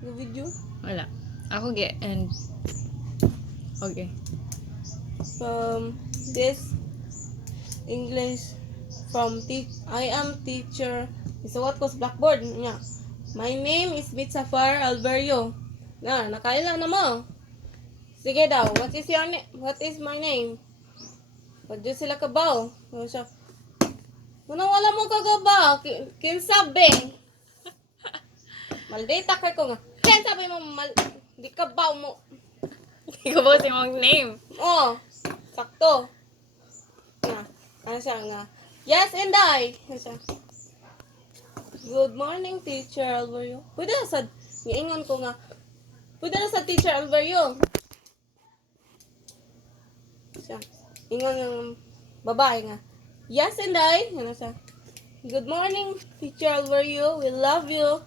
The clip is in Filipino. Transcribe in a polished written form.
Yung video. Wala. Ako get and okay. This English I am teacher. So what was blackboard niya? My name is Mitsafar Alverio. Nakaila na mo. Sige daw, what is my name? Wadyo sila kabaw. Ano siya? Wala mo kagabaw. Kinsabi. Maldita kay ko nga. Kinsabi mo, di kabaw mo. Ikaw ba si mong name? Oh, sakto. Nga, ano siya nga. Yes, and I. Ano siya? Good morning, Teacher Alvario. Pwede na sa, iingon ko nga. Pwede na sa Teacher Alvario. Siya. Ingon ng babae nga. Yes, and I. Ano siya? Good morning, Teacher Alvario. We love you.